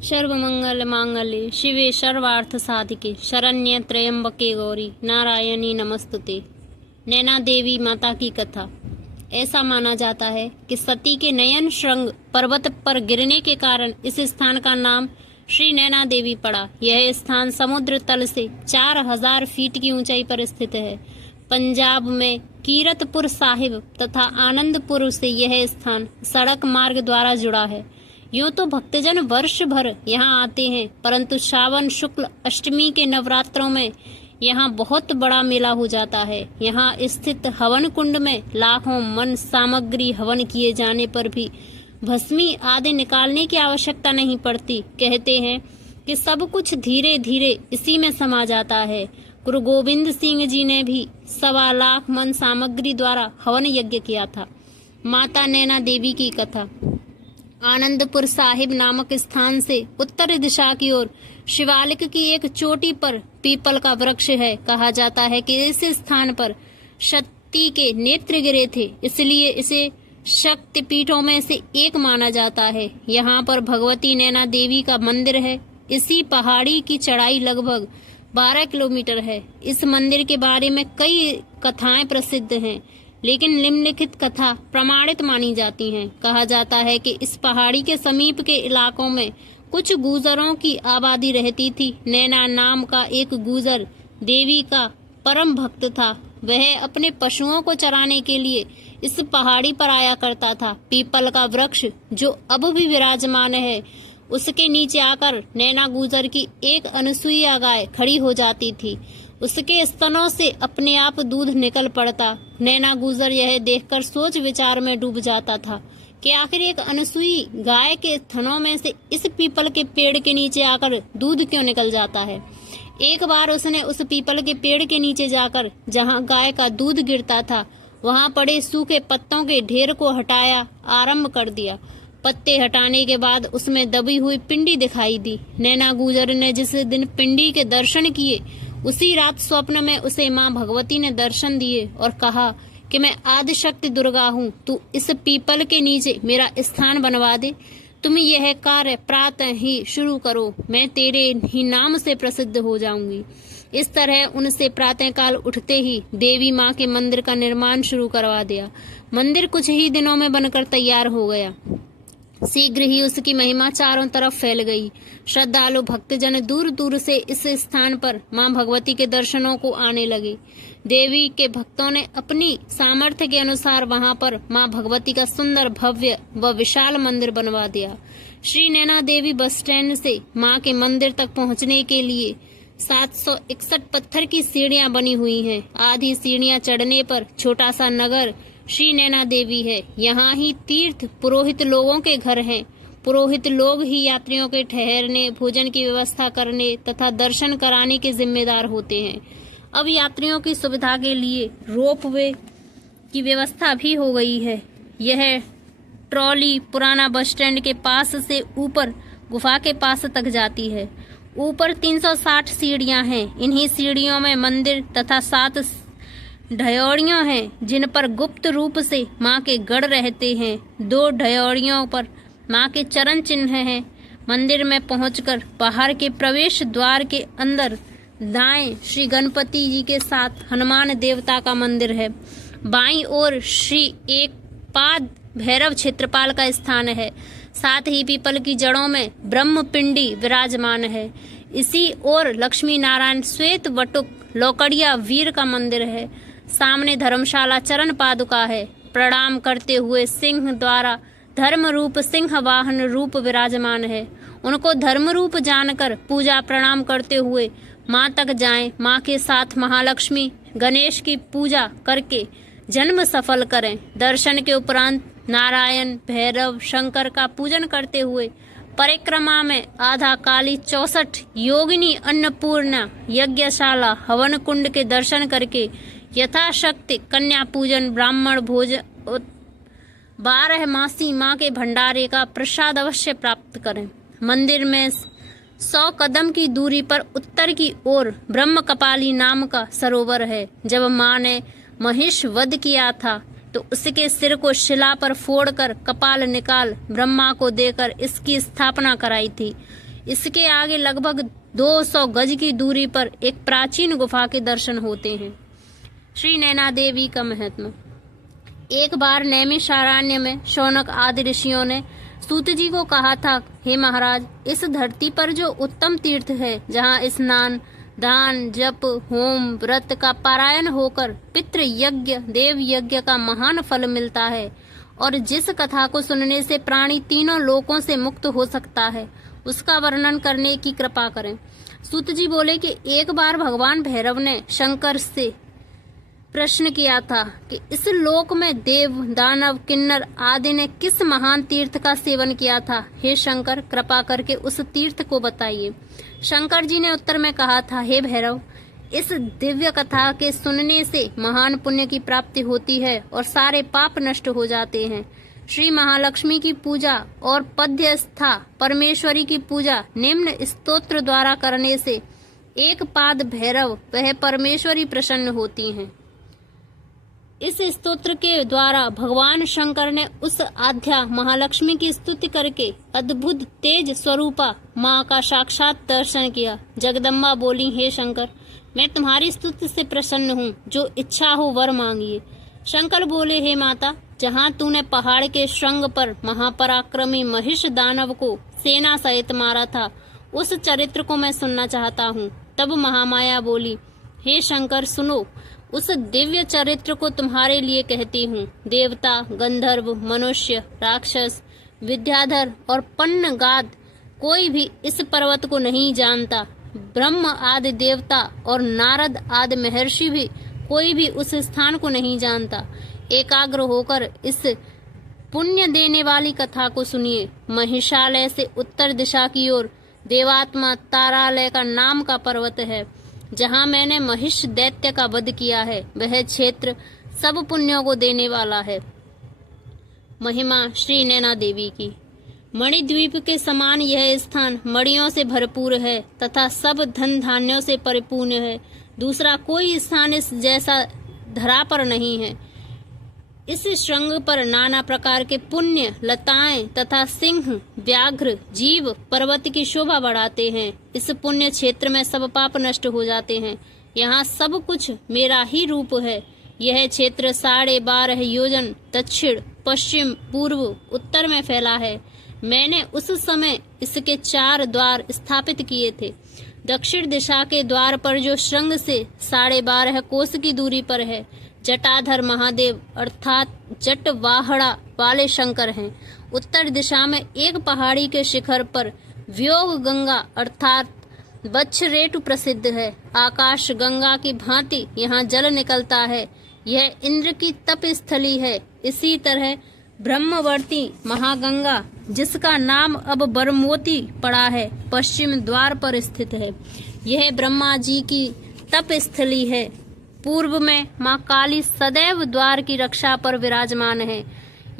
सर्वमंगल मांगल्ये शिवे सर्वार्थ साधिके शरण्ये त्र्यंबके गौरी नारायणी नमस्तुते। नैना देवी माता की कथा। ऐसा माना जाता है कि सती के नयन श्रृंग पर्वत पर गिरने के कारण इस स्थान का नाम श्री नैना देवी पड़ा। यह स्थान समुद्र तल से 4000 फीट की ऊंचाई पर स्थित है। पंजाब में कीरतपुर साहिब तथा आनंदपुर से यह स्थान सड़क मार्ग द्वारा जुड़ा है। यूं तो भक्तजन वर्ष भर यहाँ आते हैं, परंतु श्रावण शुक्ल अष्टमी के नवरात्रों में यहाँ बहुत बड़ा मेला हो जाता है। यहाँ स्थित हवन कुंड में लाखों मन सामग्री हवन किए जाने पर भी भस्मी आदि निकालने की आवश्यकता नहीं पड़ती। कहते हैं कि सब कुछ धीरे धीरे इसी में समा जाता है। गुरु गोविंद सिंह जी ने भी 1.25 लाख मन सामग्री द्वारा हवन यज्ञ किया था। माता नैना देवी की कथा। आनंदपुर साहिब नामक स्थान से उत्तर दिशा की ओर शिवालिक की एक चोटी पर पीपल का वृक्ष है। कहा जाता है कि इस स्थान पर सती के नेत्र गिरे थे, इसलिए इसे शक्तिपीठों में से एक माना जाता है। यहाँ पर भगवती नैना देवी का मंदिर है। इसी पहाड़ी की चढ़ाई लगभग 12 किलोमीटर है। इस मंदिर के बारे में कई कथाएं प्रसिद्ध हैं, लेकिन निम्नलिखित कथा प्रमाणित मानी जाती हैं। कहा जाता है कि इस पहाड़ी के समीप के इलाकों में कुछ गुजरों की आबादी रहती थी। नैना नाम का एक गुजर देवी का परम भक्त था। वह अपने पशुओं को चराने के लिए इस पहाड़ी पर आया करता था। पीपल का वृक्ष जो अब भी विराजमान है, उसके नीचे आकर नैना गुजर की एक अनसुईया गाय खड़ी हो जाती थी। उसके स्तनों से अपने आप दूध निकल पड़ता। नैना गुजर यह देखकर सोच विचार में डूब जाता था कि आखिर एक अनसुई गाय के स्तनों में से इस पीपल के पेड़ के नीचे आकर दूध क्यों निकल जाता है। एक बार उसने उस पीपल के पेड़ के नीचे जाकर जहां गाय का दूध गिरता था, वहां पड़े सूखे पत्तों के ढेर को हटाया आरंभ कर दिया। पत्ते हटाने के बाद उसमें दबी हुई पिंडी दिखाई दी। नैना गुजर ने जिस दिन पिंडी के दर्शन किए, उसी रात स्वप्न में उसे मां भगवती ने दर्शन दिए और कहा कि मैं आदिशक्ति दुर्गा हूँ, तू इस पीपल के नीचे मेरा स्थान बनवा दे। तुम यह कार्य प्रातः ही शुरू करो, मैं तेरे ही नाम से प्रसिद्ध हो जाऊंगी। इस तरह उनसे प्रातःकाल उठते ही देवी माँ के मंदिर का निर्माण शुरू करवा दिया। मंदिर कुछ ही दिनों में बनकर तैयार हो गया। शीघ्र ही उसकी महिमा चारों तरफ फैल गई। श्रद्धालु भक्तजन दूर दूर से इस स्थान पर मां भगवती के दर्शनों को आने लगे। देवी के भक्तों ने अपनी सामर्थ्य के अनुसार वहां पर मां भगवती का सुंदर भव्य व विशाल मंदिर बनवा दिया। श्री नैना देवी बस स्टैंड से मां के मंदिर तक पहुंचने के लिए 761 पत्थर की सीढ़ियां बनी हुई हैं। आधी सीढ़ियां चढ़ने पर छोटा सा नगर श्री नैना देवी है। यहाँ ही तीर्थ पुरोहित लोगों के घर हैं। पुरोहित लोग ही यात्रियों के ठहरने, भोजन की व्यवस्था करने तथा दर्शन कराने के जिम्मेदार होते हैं। अब यात्रियों की सुविधा के लिए रोपवे की व्यवस्था भी हो गई है। यह ट्रॉली पुराना बस स्टैंड के पास से ऊपर गुफा के पास तक जाती है। ऊपर 360 सीढ़ियां हैं। इन्हीं सीढ़ियों में मंदिर तथा 7 ढयोड़ियां हैं, जिन पर गुप्त रूप से माँ के गढ़ रहते हैं। 2 ढयोड़ियों पर माँ के चरण चिन्ह हैं। मंदिर में पहुंचकर बाहर के प्रवेश द्वार के अंदर दाएं श्री गणपति जी के साथ हनुमान देवता का मंदिर है। बाईं ओर श्री एक पाद भैरव क्षेत्रपाल का स्थान है। साथ ही पीपल की जड़ों में ब्रह्म पिंडी विराजमान है। इसी ओर लक्ष्मी नारायण श्वेत वटुक लौकड़िया वीर का मंदिर है। सामने धर्मशाला चरण पादुका है। प्रणाम करते हुए सिंह द्वारा धर्म रूप सिंह वाहन रूप विराजमान है। उनको धर्म रूप जानकर पूजा प्रणाम करते हुए माँ तक जाएं। माँ के साथ महालक्ष्मी गणेश की पूजा करके जन्म सफल करें। दर्शन के उपरांत नारायण भैरव शंकर का पूजन करते हुए परिक्रमा में आधा काली 64 योगिनी अन्नपूर्णा यज्ञशाला हवन कुंड के दर्शन करके यथाशक्ति कन्या पूजन ब्राह्मण भोजन 12 मासी माँ के भंडारे का प्रसाद अवश्य प्राप्त करें। मंदिर में 100 कदम की दूरी पर उत्तर की ओर ब्रह्म कपाली नाम का सरोवर है। जब माँ ने महिष वध किया था तो उसके सिर को शिला पर फोड़कर कपाल निकाल ब्रह्मा को देकर इसकी स्थापना कराई थी। इसके आगे लगभग 200 गज की दूरी पर एक प्राचीन गुफा के दर्शन होते हैं। श्री नैना देवी का महत्व। एक बार नैमिषारण्य में शौनक आदि ऋषियों ने सूत जी को कहा था, हे महाराज, इस धरती पर जो उत्तम तीर्थ है, जहाँ स्नान, दान, जप, होम, व्रत का पारायण होकर पितृ यज्ञ, देव यज्ञ का महान फल मिलता है और जिस कथा को सुनने से प्राणी तीनों लोकों से मुक्त हो सकता है, उसका वर्णन करने की कृपा करें। सूत जी बोले कि एक बार भगवान भैरव ने शंकर से प्रश्न किया था कि इस लोक में देव, दानव, किन्नर आदि ने किस महान तीर्थ का सेवन किया था। हे शंकर, कृपा करके उस तीर्थ को बताइए। शंकर जी ने उत्तर में कहा था, हे भैरव, इस दिव्य कथा के सुनने से महान पुण्य की प्राप्ति होती है और सारे पाप नष्ट हो जाते हैं। श्री महालक्ष्मी की पूजा और पद्यस्था परमेश्वरी की पूजा निम्न स्तोत्र द्वारा करने से एक पाद भैरव वह परमेश्वरी प्रसन्न होती हैं। इस स्तोत्र के द्वारा भगवान शंकर ने उस आध्या महालक्ष्मी की स्तुति करके अद्भुत तेज स्वरूपा माँ का साक्षात दर्शन किया। जगदम्बा बोली, हे शंकर, मैं तुम्हारी स्तुति से प्रसन्न हूँ, जो इच्छा हो वर मांगिए। शंकर बोले, हे माता, जहाँ तूने पहाड़ के श्रृंग पर महापराक्रमी महिष दानव को सेना सहित मारा था, उस चरित्र को मैं सुनना चाहता हूँ। तब महामाया बोली, हे शंकर, सुनो, उस दिव्य चरित्र को तुम्हारे लिए कहती हूँ। देवता, गंधर्व, मनुष्य, राक्षस, विद्याधर और पन्नगाद कोई भी इस पर्वत को नहीं जानता। ब्रह्म आदि देवता और नारद आदि महर्षि भी कोई भी उस स्थान को नहीं जानता। एकाग्र होकर इस पुण्य देने वाली कथा को सुनिए। महिषालय से उत्तर दिशा की ओर देवात्मा तारालय का नाम का पर्वत है, जहाँ मैंने महिष दैत्य का वध किया है। वह क्षेत्र सब पुण्यों को देने वाला है। महिमा श्री नैना देवी की। मणिद्वीप के समान यह स्थान मणियों से भरपूर है तथा सब धन धान्यों से परिपूर्ण है। दूसरा कोई स्थान इस जैसा धरा पर नहीं है। इस श्रृंग पर नाना प्रकार के पुण्य, लताएं तथा सिंह, व्याघ्र, जीव पर्वत की शोभा बढ़ाते हैं। इस पुण्य क्षेत्र में सब पाप नष्ट हो जाते हैं। यहाँ सब कुछ मेरा ही रूप है। यह क्षेत्र 12.5 योजन दक्षिण, पश्चिम, पूर्व, उत्तर में फैला है। मैंने उस समय इसके 4 द्वार स्थापित किए थे। दक्षिण दिशा के द्वार पर जो श्रृंग से 12.5 कोस की दूरी पर है, जटाधर महादेव अर्थात जटवाहड़ा वाले शंकर हैं। उत्तर दिशा में एक पहाड़ी के शिखर पर व्योग गंगा अर्थात बच्छरेटु प्रसिद्ध है। आकाश गंगा की भांति यहाँ जल निकलता है। यह इंद्र की तप स्थली है। इसी तरह ब्रह्मवर्ती महागंगा, जिसका नाम अब बरमोती पड़ा है, पश्चिम द्वार पर स्थित है। यह ब्रह्मा जी की तप स्थली है। पूर्व में माँ काली सदैव द्वार की रक्षा पर विराजमान है।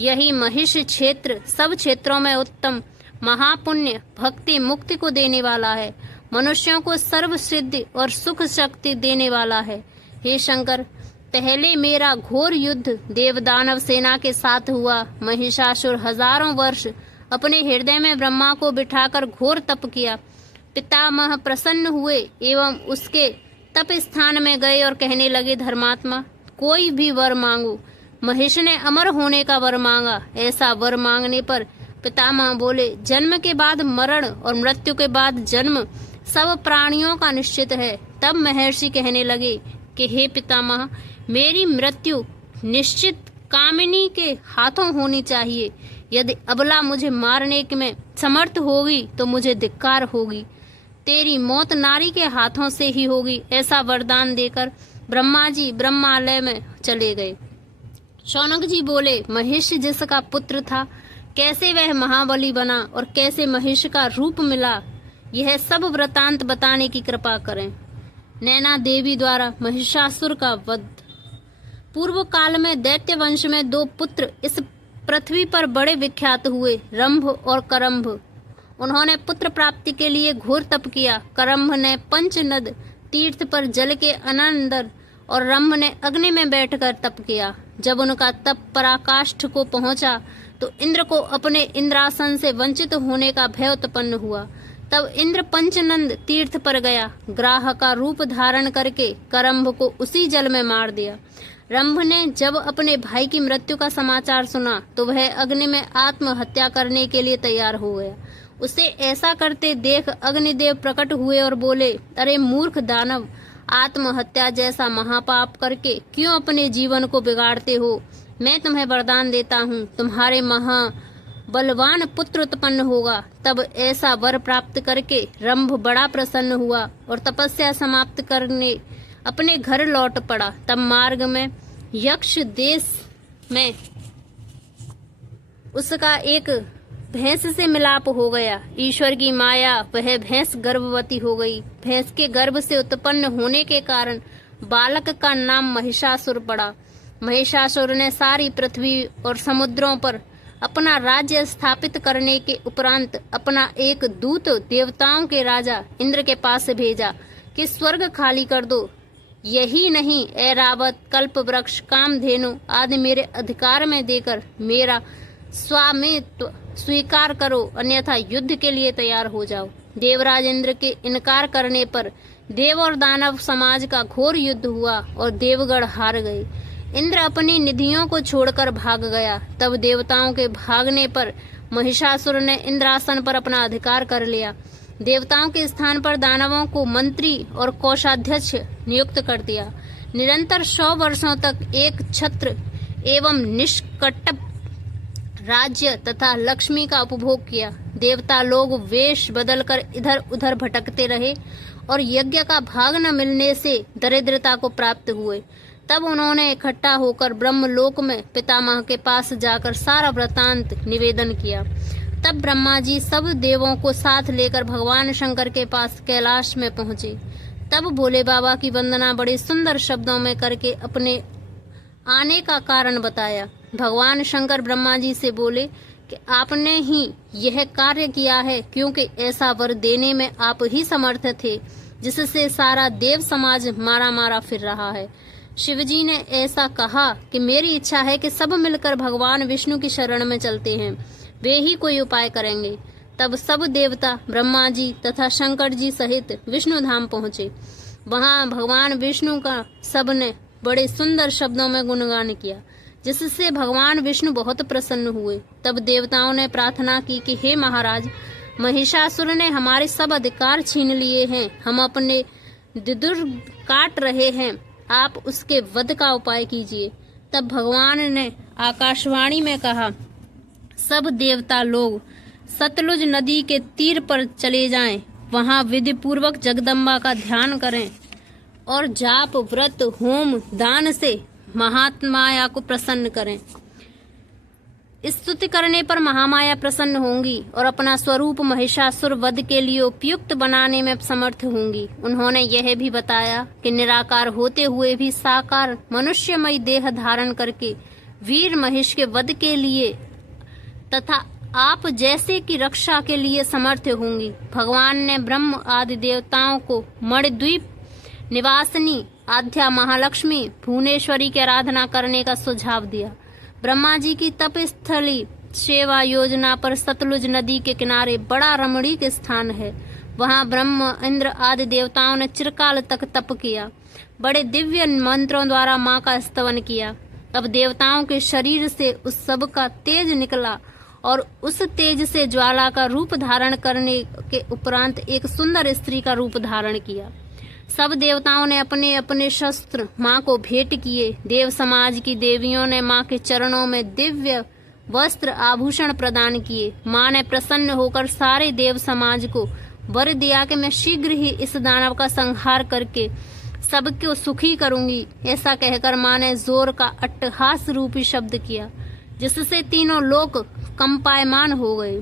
यही महिष क्षेत्र सब क्षेत्रों में उत्तम महापुण्य भक्ति मुक्ति को देने वाला है। मनुष्यों को सर्व सिद्धि और सुख शक्ति देने वाला है। हे शंकर, पहले मेरा घोर युद्ध देवदानव सेना के साथ हुआ। महिषासुर हजारों वर्ष अपने हृदय में ब्रह्मा को बिठाकर घोर तप किया। पितामह प्रसन्न हुए एवं उसके तप स्थान में गए और कहने लगे, धर्मात्मा, कोई भी वर मांगो। महिष ने अमर होने का वर मांगा। ऐसा वर मांगने पर पितामह बोले, जन्म के बाद मरण और मृत्यु के बाद जन्म सब प्राणियों का निश्चित है। तब महर्षि कहने लगे कि हे पितामह, मेरी मृत्यु निश्चित कामिनी के हाथों होनी चाहिए। यदि अबला मुझे मारने में समर्थ होगी तो मुझे धिक्कार होगी। तेरी मौत नारी के हाथों से ही होगी। ऐसा वरदान देकर ब्रह्मा जी ब्रह्मालय में चले गए। शौनक जी बोले, महिष जिसका पुत्र था, कैसे वह महाबली बना और कैसे महिष का रूप मिला, यह सब वृतांत बताने की कृपा करें। नैना देवी द्वारा महिषासुर का वध। पूर्व काल में दैत्य वंश में 2 पुत्र इस पृथ्वी पर बड़े विख्यात हुए, रंभ और करंभ। उन्होंने पुत्र प्राप्ति के लिए घोर तप किया। करंभ ने पंचनद तीर्थ पर जल के अनंतर और रंभ ने अग्नि में बैठकर तप किया। जब उनका तप पराकाष्ठ को पहुंचा तो इंद्र को अपने इंद्रासन से वंचित होने का भय उत्पन्न हुआ। तब इंद्र पंचनंद तीर्थ पर गया, ग्राह का रूप धारण करके करम्भ को उसी जल में मार दिया। रंभ ने जब अपने भाई की मृत्यु का समाचार सुना तो वह अग्नि में आत्महत्या करने के लिए तैयार हो गया। उसे ऐसा करते देख अग्निदेव प्रकट हुए और बोले, अरे मूर्ख दानव, आत्महत्या जैसा महापाप करके क्यों अपने जीवन को बिगाड़ते हो? मैं तुम्हें वरदान देता हूँ, तुम्हारे बलवान पुत्र उत्पन्न होगा। तब ऐसा वर प्राप्त करके रंभ बड़ा प्रसन्न हुआ और तपस्या समाप्त करने अपने घर लौट पड़ा। तब मार्ग में यक्ष देश में उसका एक भैंस से मिलाप हो गया। ईश्वर की माया, वह भैंस गर्भवती हो गई। भैंस के गर्भ से उत्पन्न होने के कारण बालक का नाम महिषासुर पड़ा। महिषासुर ने सारी पृथ्वी और समुद्रों पर अपना राज्य स्थापित करने के उपरांत अपना एक दूत देवताओं के राजा इंद्र के पास भेजा कि स्वर्ग खाली कर दो। यही नहीं, ऐरावत, कल्प वृक्ष, कामधेनु आदि मेरे अधिकार में देकर मेरा स्वामित्व स्वीकार करो, अन्यथा युद्ध के लिए तैयार हो जाओ। देवराज इंद्र के इनकार करने पर देव और दानव समाज का घोर युद्ध हुआ और देवगण हार गए। इंद्र अपनी निधियों को छोड़कर भाग गया। तब देवताओं के भागने पर महिषासुर ने इंद्रासन पर अपना अधिकार कर लिया। देवताओं के स्थान पर दानवों को मंत्री और कोषाध्यक्ष नियुक्त कर दिया। निरंतर 100 वर्षों तक एक छत्र एवं निष्कटप राज्य तथा लक्ष्मी का उपभोग किया। देवता लोग वेश बदलकर इधर उधर भटकते रहे और यज्ञ का भाग न मिलने से दरिद्रता को प्राप्त हुए। तब उन्होंने इकट्ठा होकर ब्रह्मलोक में पितामह के पास जाकर सारा वृतांत निवेदन किया। तब ब्रह्मा जी सब देवों को साथ लेकर भगवान शंकर के पास कैलाश में पहुंचे। तब भोले बाबा की वंदना बड़े सुंदर शब्दों में करके अपने आने का कारण बताया। भगवान शंकर ब्रह्मा जी से बोले कि आपने ही यह कार्य किया है, क्योंकि ऐसा वर देने में आप ही समर्थ थे जिससे सारा देव समाज मारा मारा फिर रहा है। शिवजी ने ऐसा कहा कि मेरी इच्छा है कि सब मिलकर भगवान विष्णु की शरण में चलते हैं, वे ही कोई उपाय करेंगे। तब सब देवता ब्रह्मा जी तथा शंकर जी सहित विष्णु धाम पहुँचे। वहाँ भगवान विष्णु का सबने बड़े सुंदर शब्दों में गुणगान किया, जिससे भगवान विष्णु बहुत प्रसन्न हुए। तब देवताओं ने प्रार्थना की कि हे महाराज, महिषासुर ने हमारे सब अधिकार छीन लिए हैं, हम अपने दिदुर काट रहे हैं, आप उसके वध का उपाय कीजिए। तब भगवान ने आकाशवाणी में कहा, सब देवता लोग सतलुज नदी के तीर पर चले जाएं, वहां विधि पूर्वक जगदम्बा का ध्यान करें और जाप, व्रत, होम, दान से महामाया को प्रसन्न करें। स्तुति करने पर महामाया प्रसन्न होंगी और अपना स्वरूप महिषासुर वध के लिए उपयुक्त बनाने में समर्थ होंगी। उन्होंने यह भी बताया कि निराकार होते हुए भी साकार मनुष्यमयी देह धारण करके वीर महिष के वध के लिए तथा आप जैसे की रक्षा के लिए समर्थ होंगी। भगवान ने ब्रह्म आदि देवताओं को मणिद्वीप निवासिनी आद्या महालक्ष्मी भुवनेश्वरी की आराधना करने का सुझाव दिया। ब्रह्मा जी की तपस्थली सेवा योजना पर सतलुज नदी के किनारे बड़ा रमणीक स्थान है। वहां ब्रह्म, इंद्र आदि देवताओं ने चिरकाल तक तप किया, बड़े दिव्य मंत्रों द्वारा मां का स्तवन किया। तब देवताओं के शरीर से उस सब का तेज निकला और उस तेज से ज्वाला का रूप धारण करने के उपरांत एक सुंदर स्त्री का रूप धारण किया। सब देवताओं ने अपने अपने शस्त्र मां को भेंट किए। देव समाज की देवियों ने मां के चरणों में दिव्य वस्त्र आभूषण प्रदान किए। मां ने प्रसन्न होकर सारे देव समाज को वर दिया कि मैं शीघ्र ही इस दानव का संहार करके सबको सुखी करूंगी। ऐसा कहकर मां ने जोर का अट्टहास रूपी शब्द किया, जिससे तीनों लोक कंपायमान हो गए।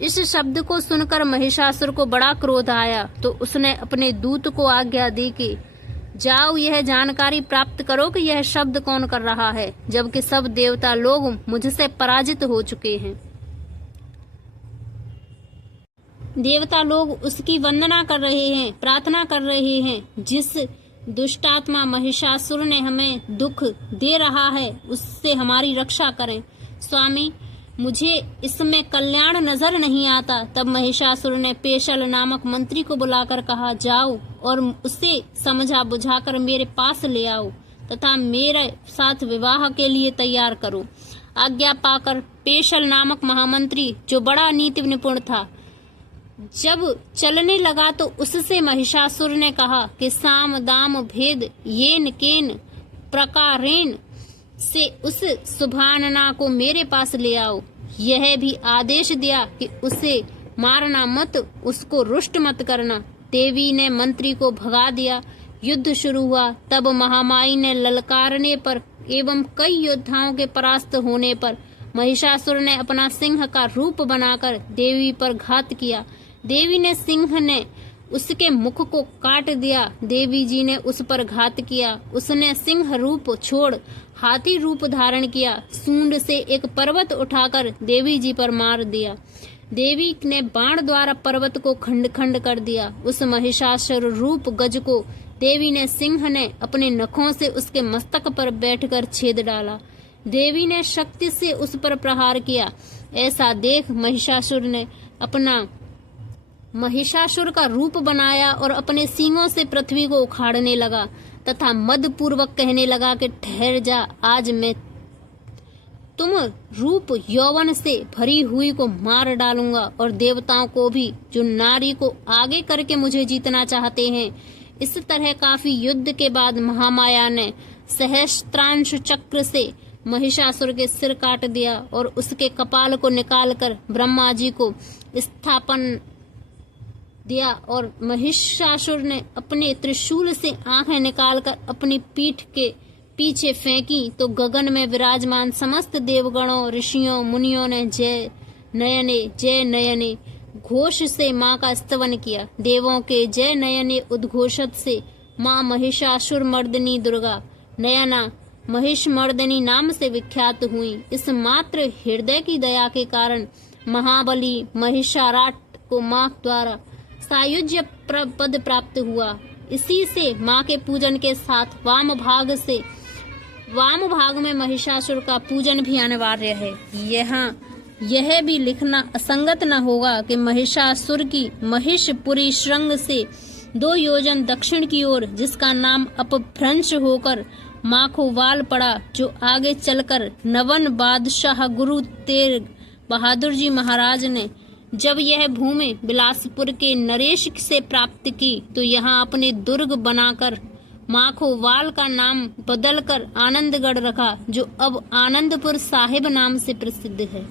इस शब्द को सुनकर महिषासुर को बड़ा क्रोध आया, तो उसने अपने दूत को आज्ञा दी कि जाओ यह जानकारी प्राप्त करो कि यह शब्द कौन कर रहा है, जबकि सब देवता लोग मुझसे पराजित हो चुके हैं। देवता लोग उसकी वंदना कर रहे हैं, प्रार्थना कर रहे हैं, जिस दुष्टात्मा महिषासुर ने हमें दुख दे रहा है उससे हमारी रक्षा करें। स्वामी, मुझे इसमें कल्याण नजर नहीं आता। तब महिषासुर ने पेशल नामक मंत्री को बुलाकर कहा, जाओ और उसे समझा बुझाकर मेरे पास ले आओ तथा मेरे साथ विवाह के लिए तैयार करो। आज्ञा पाकर पेशल नामक महामंत्री, जो बड़ा नीति निपुण था, जब चलने लगा तो उससे महिषासुर ने कहा कि साम दाम भेद येन केन प्रकारेण से उस सुभानना को मेरे पास ले आओ। यह भी आदेश दिया कि उसे मारना मत, उसको रुष्ट मत करना। देवी ने मंत्री को भगा दिया। युद्ध शुरू हुआ। तब महामाई ने ललकारने पर एवं कई योद्धाओं के परास्त होने पर महिषासुर ने अपना सिंह का रूप बनाकर देवी पर घात किया। देवी ने सिंह ने उसके मुख को काट दिया। देवी जी ने उस पर घात किया। उसने सिंह रूप छोड़ हाथी रूप धारण किया। सूंड से एक पर्वत उठाकर देवी जी पर मार दिया। देवी ने बाण द्वारा पर्वत को खंड खंड कर दिया। उस महिषासुर रूप गज को देवी ने सिंह ने अपने नखों से उसके मस्तक पर बैठकर छेद डाला। देवी ने शक्ति से उस पर प्रहार किया। ऐसा देख महिषासुर ने अपना महिषासुर का रूप बनाया और अपने सींगों से पृथ्वी को उखाड़ने लगा तथा मद पूर्वक कहने लगा कि ठहर जा, आज मैं तुम रूप यौवन से भरी हुई को मार डालूंगा और देवताओं को भी, जो नारी को आगे करके मुझे जीतना चाहते हैं। इस तरह काफी युद्ध के बाद महामाया ने सहस्त्रांश चक्र से महिषासुर के सिर काट दिया और उसके कपाल को निकालकर ब्रह्मा जी को स्थापन दिया। और महिषासुर ने अपने त्रिशूल से आंखें निकालकर अपनी पीठ के पीछे फेंकी तो गगन में विराजमान समस्त देवगणों, ऋषियों, मुनियों ने जय नयने घोष से माँ का स्तवन किया। देवों के जय नयने उद्घोषत से माँ महिषासुर मर्दिनी दुर्गा नयना महिष मर्दिनी नाम से विख्यात हुई। इस मात्र हृदय की दया के कारण महाबली महिषाराट को माँ द्वारा सायुज्य पद प्राप्त हुआ। इसी से माँ के पूजन के साथ वाम भाग में महिषासुर का पूजन भी अनिवार्य है। यहाँ यह भी लिखना असंगत न होगा कि महिषासुर की महिषपुरी श्रृंग से 2 योजन दक्षिण की ओर, जिसका नाम अपभ्रंश होकर माखोवाल पड़ा, जो आगे चलकर नवन बादशाह गुरु तेग बहादुर जी महाराज ने जब यह भूमि बिलासपुर के नरेश से प्राप्त की तो यहाँ अपने दुर्ग बनाकर माखोवाल का नाम बदलकर आनंदगढ़ रखा, जो अब आनंदपुर साहिब नाम से प्रसिद्ध है।